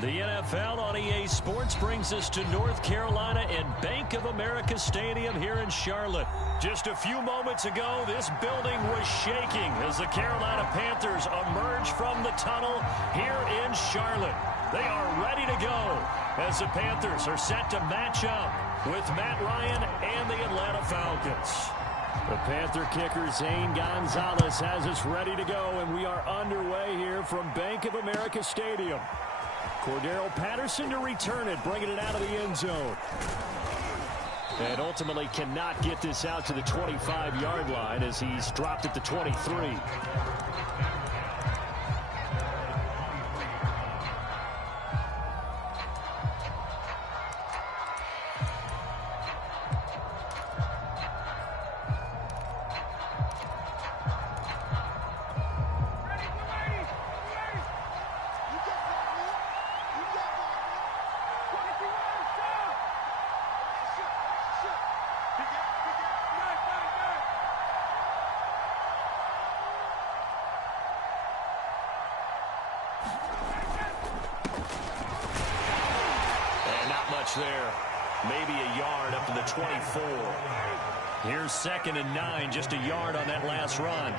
The NFL on EA Sports brings us to North Carolina and Bank of America Stadium here in Charlotte. Just a few moments ago, this building was shaking as the Carolina Panthers emerge from the tunnel here in Charlotte. They are ready to go as the Panthers are set to match up with Matt Ryan and the Atlanta Falcons. The Panther kicker Zane Gonzalez has us ready to go, and we are underway here from Bank of America Stadium. Cordero Patterson to return it, bringing it out of the end zone. And ultimately cannot get this out to the 25-yard line as he's dropped at the 23. There, maybe a yard up to the 24. Here's 2nd and 9, just a yard on that last run.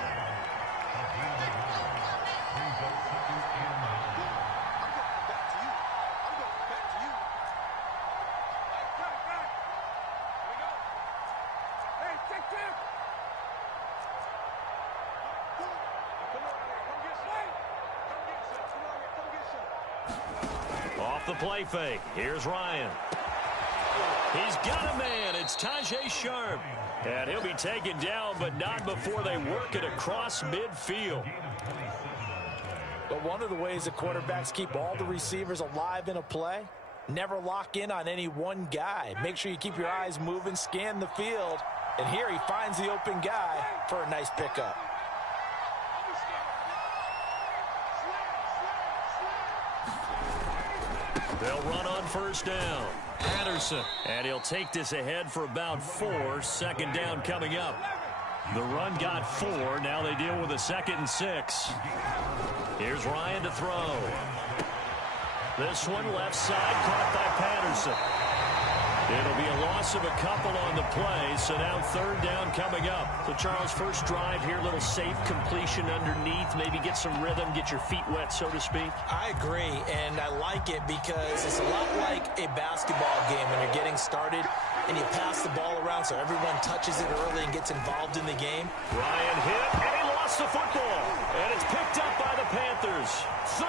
Off the play fake. Here's Ryan. He's got a man. It's Tajay Sharp. And he'll be taken down, but not before they work it across midfield. But one of the ways the quarterbacks keep all the receivers alive in a play, never lock in on any one guy. Make sure you keep your eyes moving, scan the field. And here he finds the open guy for a nice pickup. They'll run on first down. Patterson. And he'll take this ahead for about 4. 2nd down coming up. The run got 4. Now they deal with a 2nd and 6. Here's Ryan to throw. This one left side caught by Patterson. It'll be a loss of a couple on the play, so now 3rd down coming up. So, Charles, first drive here, little safe completion underneath, maybe get some rhythm, get your feet wet, so to speak. I agree, and I like it because it's a lot like a basketball game when you're getting started and you pass the ball around so everyone touches it early and gets involved in the game. Ryan hit, and he lost the football. And it's picked up by the Panthers. 30,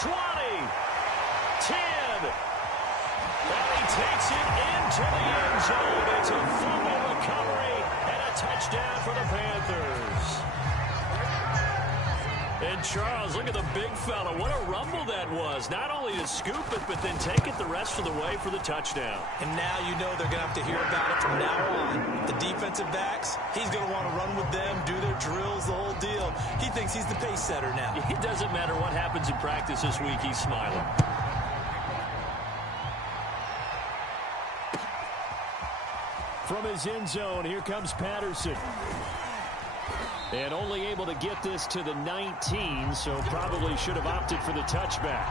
20, 10. And he takes it into the end zone. It's a fumble recovery and a touchdown for the Panthers. And Charles, look at the big fella. What a rumble that was. Not only to scoop it, but then take it the rest of the way for the touchdown. And now you know they're going to have to hear about it from now on. The defensive backs, he's going to want to run with them, do their drills, the whole deal. He thinks he's the pace setter now. It doesn't matter what happens in practice this week. He's smiling. From his end zone, here comes Patterson. And only able to get this to the 19, so probably should have opted for the touchback.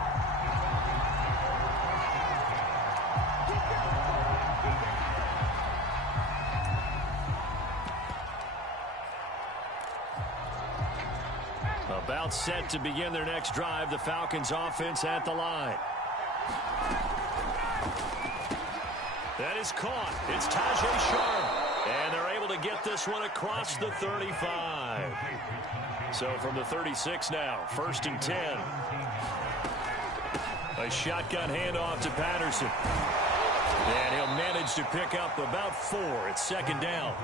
About set to begin their next drive, the Falcons offense at the line. That is caught. It's Tajay Sharp. And they're able to get this one across the 35. So from the 36 now, 1st and 10. A shotgun handoff to Patterson. And he'll manage to pick up about 4. It's 2nd down.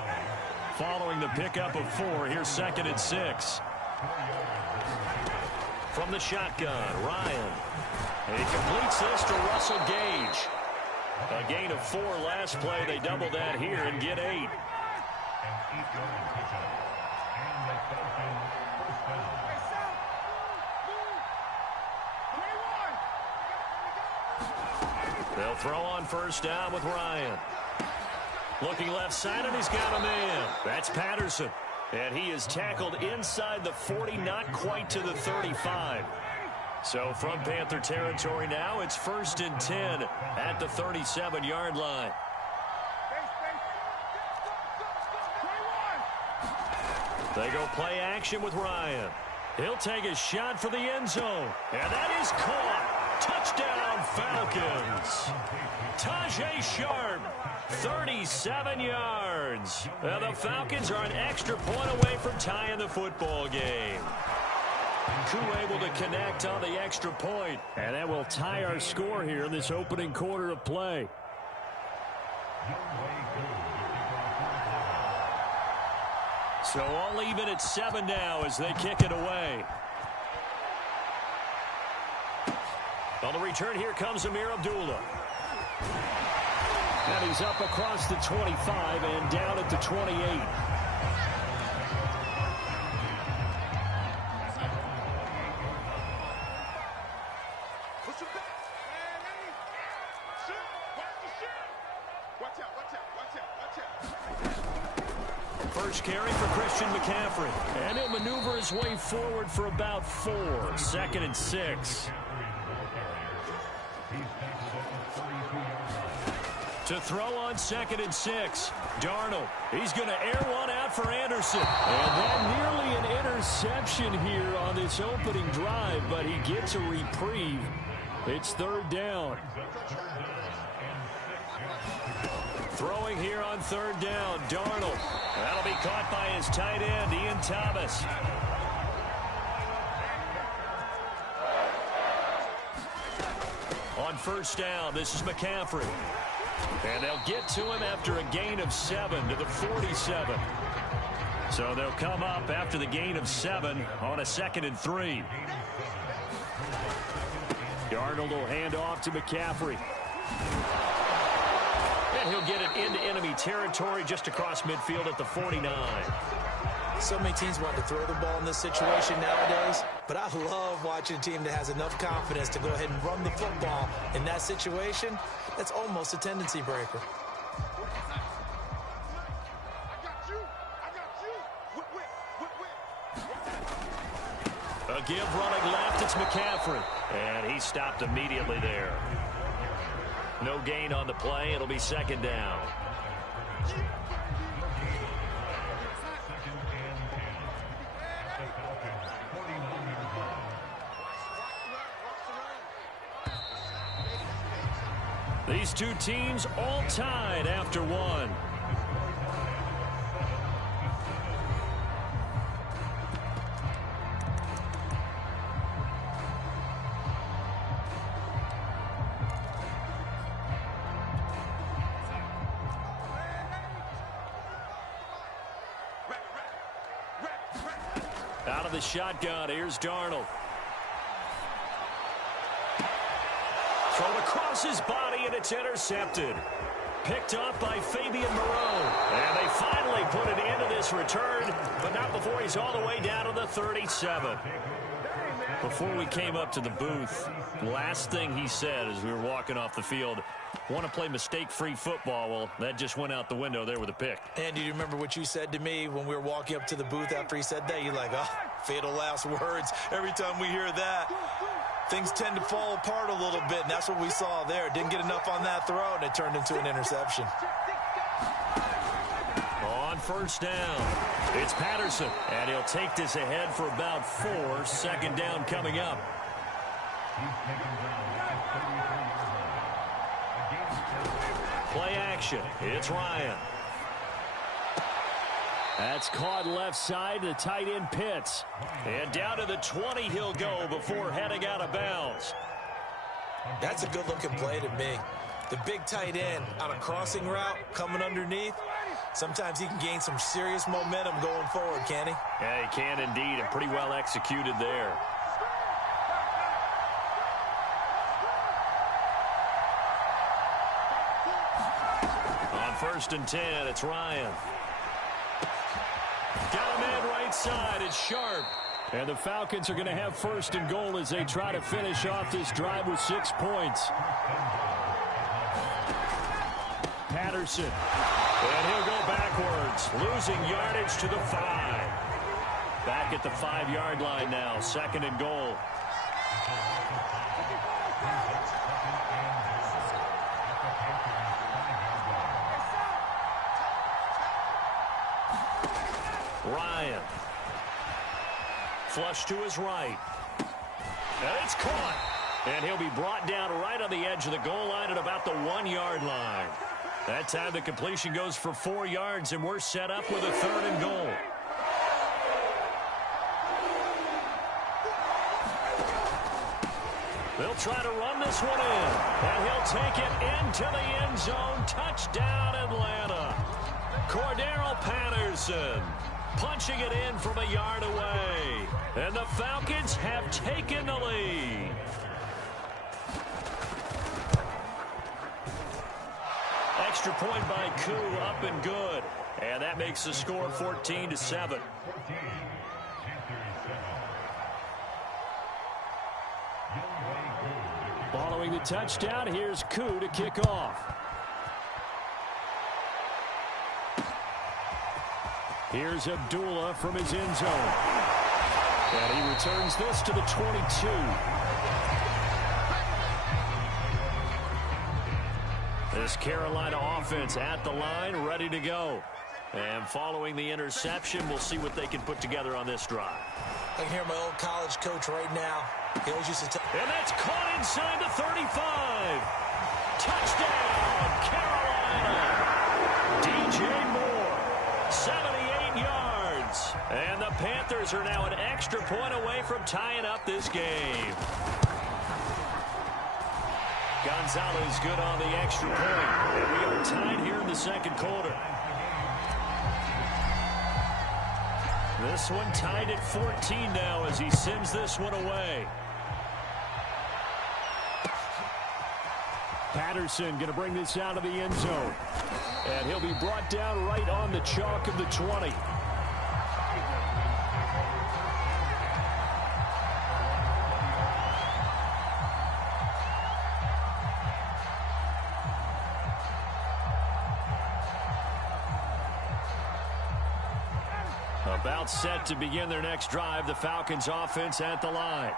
Following the pickup of 4, here's 2nd and 6. From the shotgun, Ryan. And he completes this to Russell Gage. A gain of 4 last play. They double that here and get 8. They'll throw on first down with Ryan. Looking left side, and he's got a man. That's Patterson. And he is tackled inside the 40, not quite to the 35. So from Panther territory now, it's 1st and 10 at the 37-yard line. They go play action with Ryan. He'll take a shot for the end zone. And that is caught. Touchdown, Falcons. Tajay Sharp, 37 yards. And the Falcons are an extra point away from tying the football game. Koo able to connect on the extra point. And that will tie our score here in this opening quarter of play. So all even at 7 now as they kick it away. On the return, here comes Amir Abdullah. And he's up across the 25 and down at the 28. First carry for Christian McCaffrey. And he'll maneuver his way forward for about 4. 2nd and 6. To throw on 2nd and 6. Darnold. He's going to air one out for Anderson. And that nearly an interception here on this opening drive, but he gets a reprieve. It's 3rd down. Throwing here on 3rd down, Darnold. That'll be caught by his tight end, Ian Thomas. On 1st down, this is McCaffrey. And they'll get to him after a gain of 7 to the 47. So they'll come up after the gain of 7 on a 2nd and 3. Darnold will hand off to McCaffrey. And he'll get it into enemy territory just across midfield at the 49. So many teams want to throw the ball in this situation nowadays, but I love watching a team that has enough confidence to go ahead and run the football. In that situation, that's almost a tendency breaker. A give running left, it's McCaffrey. And he stopped immediately there. No gain on the play. It'll be 2nd down. These two teams all tied after 1. Out of the shotgun, here's Darnold. Thrown across his body, and it's intercepted. Picked up by Fabian Moreau. And they finally put an end to this return, but not before he's all the way down to the 37. Before we came up to the booth, last thing he said as we were walking off the field, want to play mistake-free football. Well, that just went out the window there with a pick. And do you remember what you said to me when we were walking up to the booth after he said that? You're like, oh, fatal last words. Every time we hear that, things tend to fall apart a little bit, and that's what we saw there. Didn't get enough on that throw, and it turned into an interception. On 1st down, it's Patterson, and he'll take this ahead for about 4. 2nd down coming up. Play action. It's Ryan. That's caught left side. The tight end Pitts. And down to the 20 he'll go before heading out of bounds. That's a good-looking play to me. The big tight end on a crossing route coming underneath. Sometimes he can gain some serious momentum going forward, can he? Yeah, he can indeed, and pretty well executed there. On 1st and 10, it's Ryan. Got a man right side. It's Sharp. And the Falcons are going to have 1st and goal as they try to finish off this drive with 6 points. Patterson. And he'll go backwards, losing yardage to the 5. Back at the 5-yard line now, 2nd and goal. Ryan. Flush to his right. And it's caught. And he'll be brought down right on the edge of the goal line at about the 1-yard line. That time the completion goes for 4 yards, and we're set up with a 3rd and goal. They'll try to run this one in. And he'll take it into the end zone. Touchdown, Atlanta. Cordero Patterson punching it in from a yard away. And the Falcons have taken the lead. Extra point by Koo, up and good. And that makes the score 14-7. Following the touchdown, here's Koo to kick off. Here's Abdullah from his end zone. And he returns this to the 22. This Carolina offense at the line, ready to go. And following the interception, we'll see what they can put together on this drive. I can hear my old college coach right now. He always used to tell. And that's caught inside the 35. Touchdown, Carolina. DJ Moore, 78 yards. And the Panthers are now an extra point away from tying up this game. Gonzalez good on the extra point. And we are tied here in the second quarter. This one tied at 14 now as he sends this one away. Patterson going to bring this out of the end zone. And he'll be brought down right on the chalk of the 20. About set to begin their next drive, the Falcons offense at the line.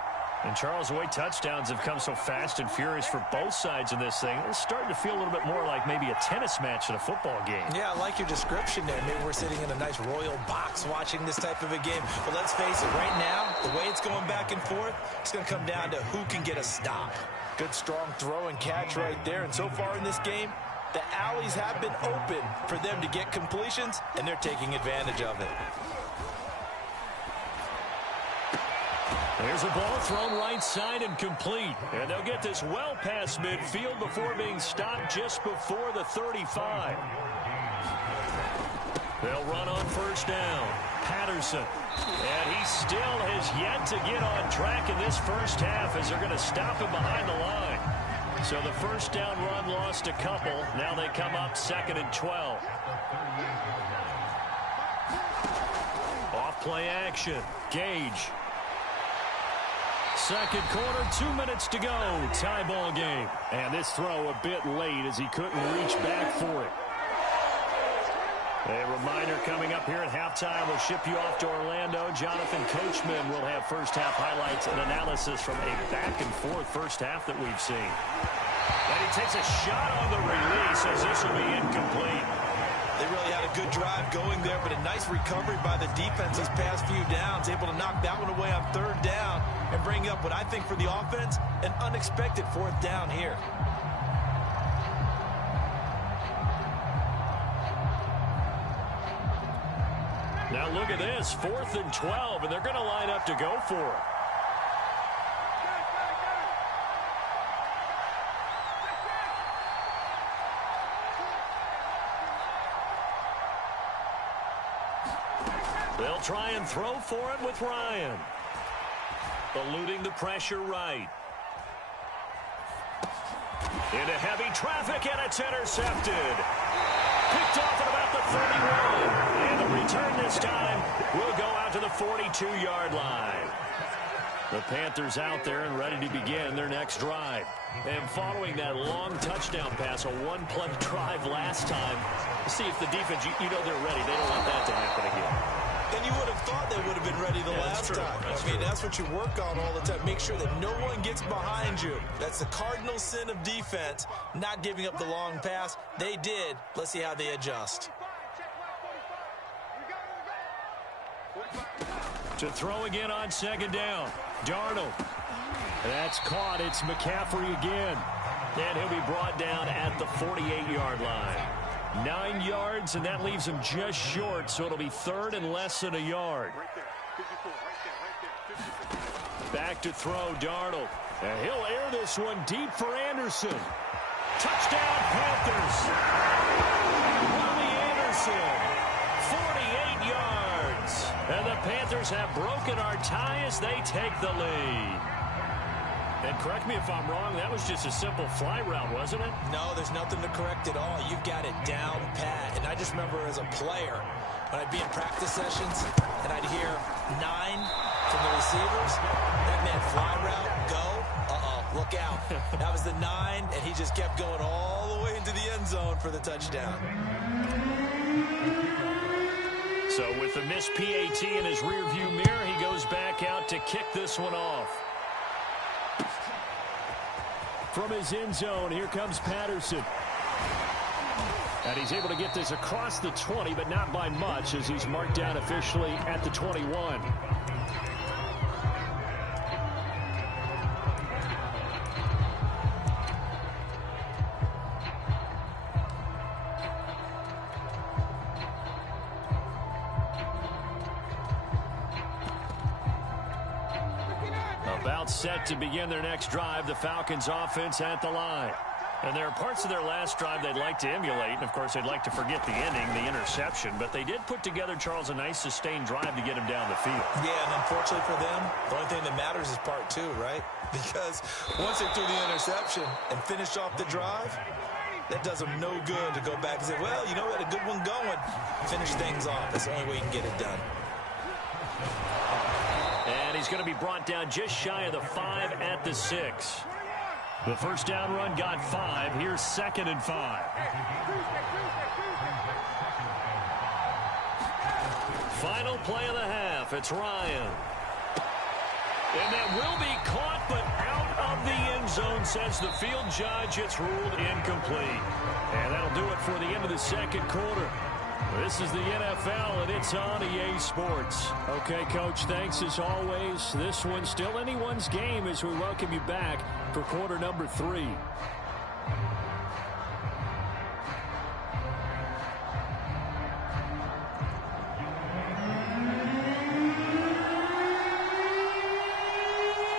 And Charles, the way touchdowns have come so fast and furious for both sides in this thing, it's starting to feel a little bit more like maybe a tennis match in a football game. Yeah, I like your description there. Maybe we're sitting in a nice royal box watching this type of a game. But let's face it, right now, the way it's going back and forth, it's going to come down to who can get a stop. Good, strong throw and catch right there. And so far in this game, the alleys have been open for them to get completions, and they're taking advantage of it. There's a ball thrown right side and complete. And they'll get this well past midfield before being stopped just before the 35. They'll run on first down. Patterson. And he still has yet to get on track in this first half as they're going to stop him behind the line. So the first down run lost a couple. Now they come up 2nd and 12. Off play action. Gage. Second quarter, 2 minutes to go. Tie ball game. And this throw a bit late as he couldn't reach back for it. A reminder coming up here at halftime. We'll ship you off to Orlando. Jonathan Coachman will have first half highlights and analysis from a back-and-forth first half that we've seen. And he takes a shot on the release as this will be incomplete. They really had a good drive going there, but a nice recovery by the defense these past few downs, able to knock that one away on 3rd down and bring up what I think for the offense, an unexpected 4th down here. Now look at this, 4th and 12, and they're going to line up to go for it. They'll try and throw for it with Ryan. Eluding the pressure right. Into heavy traffic, and it's intercepted. Picked off at about the 31. And the return this time will go out to the 42-yard line. The Panthers out there and ready to begin their next drive. And following that long touchdown pass, a one-play drive last time, see if the defense, you know they're ready. They don't want that to happen again. And you would have thought they would have been ready the last time. That's what you work on all the time. Make sure that no one gets behind you. That's the cardinal sin of defense, not giving up the long pass. They did. Let's see how they adjust. To throw again on second down. Darnold. That's caught. It's McCaffrey again. And he'll be brought down at the 48-yard line. 9 yards, and that leaves him just short, so it'll be third and less than a yard. Back to throw, Darnold. And he'll air this one deep for Anderson. Touchdown, Panthers. Robbie Anderson, 48 yards. And the Panthers have broken our tie as they take the lead. And correct me if I'm wrong, that was just a simple fly route, wasn't it? No, there's nothing to correct at all. You've got it down pat. And I just remember as a player, when I'd be in practice sessions, and I'd hear 9 from the receivers, that meant fly route, go, look out. That was the 9, and he just kept going all the way into the end zone for the touchdown. So with the missed PAT in his rearview mirror, he goes back out to kick this one off. From his end zone, here comes Patterson. And he's able to get this across the 20, but not by much, as he's marked down officially at the 21. About set to begin their next drive, the Falcons offense at the line. And there are parts of their last drive they'd like to emulate. And, of course, they'd like to forget the ending, the interception. But they did put together, Charles, a nice sustained drive to get him down the field. Yeah, and unfortunately for them, the only thing that matters is part 2, right? Because once they threw the interception and finished off the drive, that does them no good to go back and say, well, you know what, a good one going. Finish things off. That's the only way you can get it done. And he's going to be brought down just shy of the 5 at the 6. The first down run got 5. Here's 2nd and 5. Final play of the half. It's Ryan. And that will be caught, but out of the end zone, says the field judge. It's ruled incomplete. And that'll do it for the end of the second quarter. This is the NFL, and it's on EA Sports. Okay, Coach, thanks as always. This one's still anyone's game as we welcome you back for quarter number 3.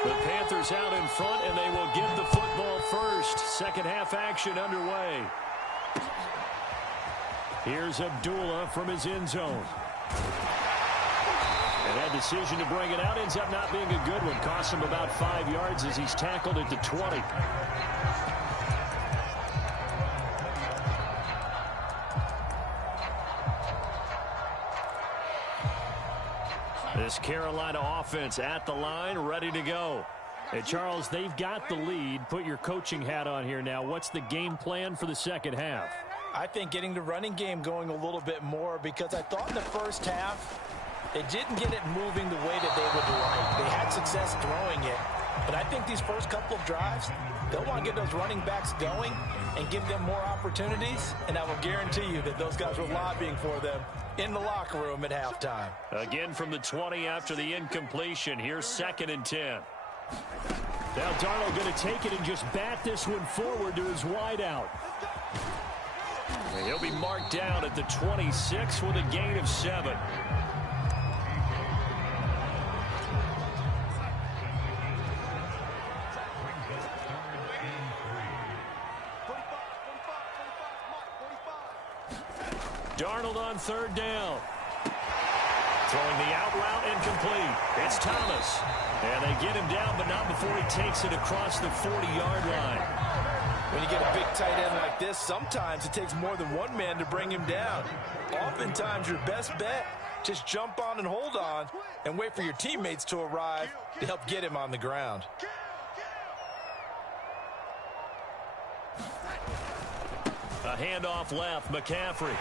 The Panthers out in front, and they will get the football first. Second half action underway. Here's Abdullah from his end zone. And that decision to bring it out ends up not being a good one. Costs him about 5 yards as he's tackled at the 20. This Carolina offense at the line, ready to go. And Charles, they've got the lead. Put your coaching hat on here now. What's the game plan for the second half? I think getting the running game going a little bit more, because I thought in the first half they didn't get it moving the way that they would like. They had success throwing it, but I think these first couple of drives, they'll want to get those running backs going and give them more opportunities, and I will guarantee you that those guys were lobbying for them in the locker room at halftime. Again from the 20 after the incompletion. Here's 2nd and 10. Now Darnold going to take it and just bat this one forward to his wideout. And he'll be marked down at the 26 with a gain of 7. Darnold on 3rd down. Throwing the out route incomplete. It's Thomas. And they get him down, but not before he takes it across the 40-yard line. When you get a big tight end like this, sometimes it takes more than one man to bring him down. Oftentimes, your best bet, just jump on and hold on and wait for your teammates to arrive to help get him on the ground. A handoff left, McCaffrey.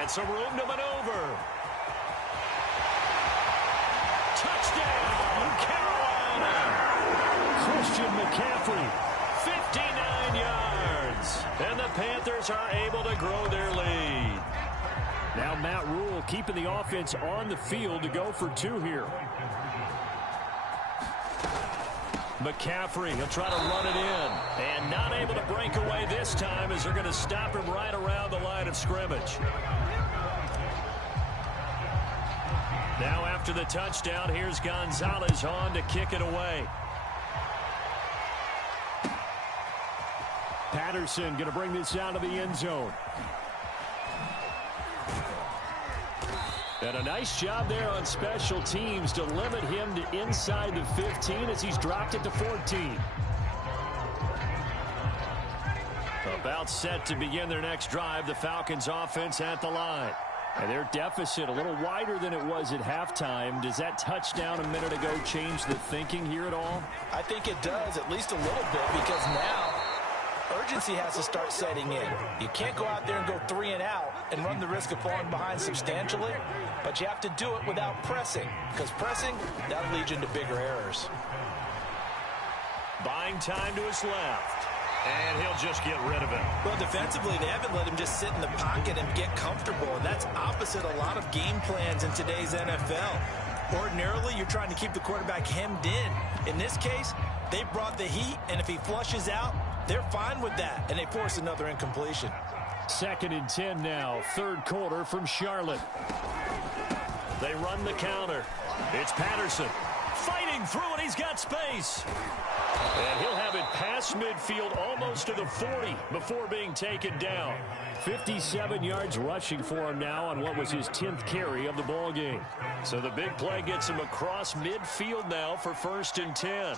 And some room to maneuver. Touchdown, Carolina! Christian McCaffrey, 59 yards. And the Panthers are able to grow their lead. Now Matt Rule keeping the offense on the field to go for 2 here. McCaffrey, he'll try to run it in. And not able to break away this time as they're going to stop him right around the line of scrimmage. Now after the touchdown, here's Gonzalez on to kick it away. Patterson going to bring this out of the end zone. And a nice job there on special teams to limit him to inside the 15 as he's dropped it to 14. About set to begin their next drive, the Falcons offense at the line. And their deficit a little wider than it was at halftime. Does that touchdown a minute ago change the thinking here at all? I think it does, at least a little bit, because now urgency has to start setting in. You can't go out there and go 3 and out and run the risk of falling behind substantially, but you have to do it without pressing, because pressing, that'll lead you into bigger errors. Buying time to his left. And he'll just get rid of it. Well, defensively, they haven't let him just sit in the pocket and get comfortable, and that's opposite a lot of game plans in today's NFL. Ordinarily, you're trying to keep the quarterback hemmed in. In this case, they brought the heat, and if he flushes out, they're fine with that, and they force another incompletion. 2nd and 10 now, 3rd quarter from Charlotte. They run the counter. It's Patterson fighting through, and he's got space. And he'll have it past midfield almost to the 40 before being taken down. 57 yards rushing for him now on what was his 10th carry of the ball game. So the big play gets him across midfield now for 1st and 10.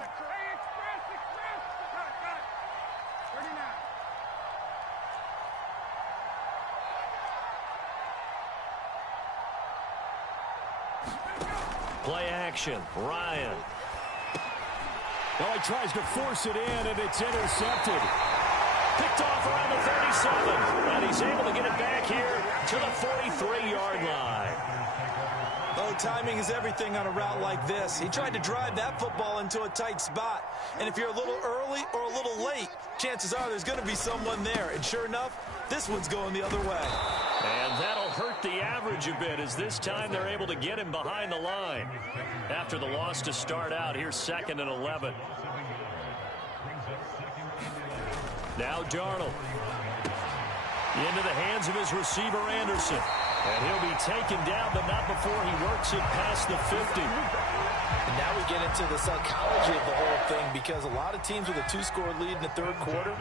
Play action, Ryan. Well, he tries to force it in, and it's intercepted. Picked off around the 37, and he's able to get it back here to the 43-yard line. Oh, timing is everything on a route like this. He tried to drive that football into a tight spot, and if you're a little early or a little late, chances are there's going to be someone there, and sure enough, this one's going the other way. And that'll hurt the average a bit as this time they're able to get him behind the line. After the loss to start out, here's 2nd and 11. Now Darnold. Into the hands of his receiver, Anderson. And he'll be taken down, but not before he works it past the 50. And now we get into the psychology of the whole thing, because a lot of teams with a 2-score lead in the 3rd quarter,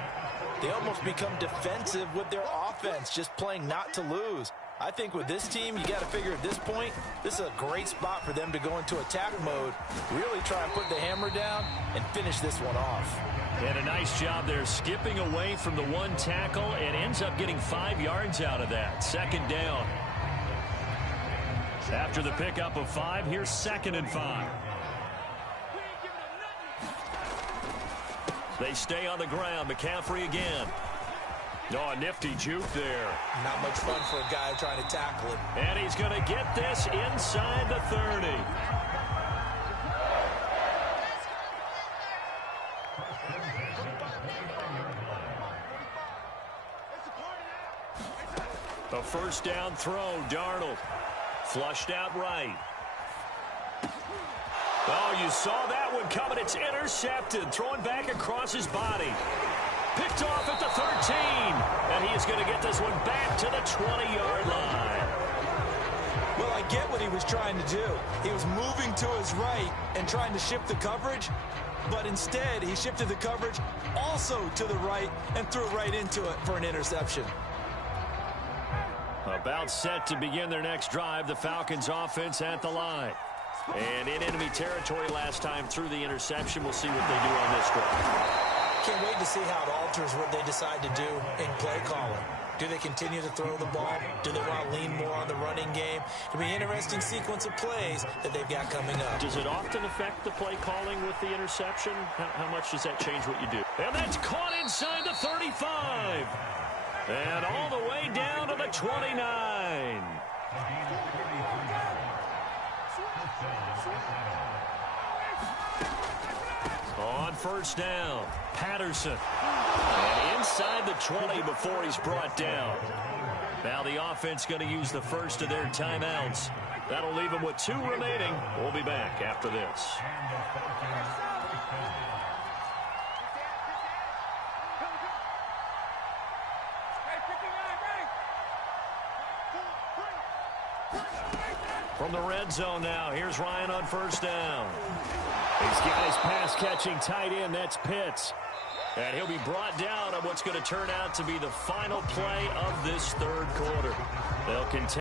they almost become defensive with their offense, just playing not to lose. I think with this team, you got to figure at this point, this is a great spot for them to go into attack mode, really try and put the hammer down and finish this one off. And a nice job there skipping away from the 1 tackle and ends up getting 5 yards out of that. 2nd down. After the pickup of 5, here's 2nd and 5. They stay on the ground. McCaffrey again. Oh, a nifty juke there. Not much fun for a guy trying to tackle him. And he's going to get this inside the 30. A 1st down throw, Darnold. Flushed out right. Oh, you saw that one coming. It's intercepted. Throwing back across his body. Picked off at the 13. And he is going to get this one back to the 20-yard line. Well, I get what he was trying to do. He was moving to his right and trying to shift the coverage. But instead, he shifted the coverage also to the right and threw right into it for an interception. About set to begin their next drive, the Falcons offense at the line. And in enemy territory last time through the interception. We'll see what they do on this drive. Can't wait to see how it alters what they decide to do in play calling. Do they continue to throw the ball? Do they want to lean more on the running game? It'll be an interesting sequence of plays that they've got coming up. Does it often affect the play calling with the interception? How much does that change what you do? And that's caught inside the 35. And all the way down to the 29. On first down, Patterson. And inside the 20 before he's brought down. Now the offense going to use the first of their timeouts. That'll leave them with 2 remaining. We'll be back after this. From the red zone now, here's Ryan on first down. He's got his pass-catching tight end, that's Pitts. And he'll be brought down on what's going to turn out to be the final play of this third quarter. They'll continue.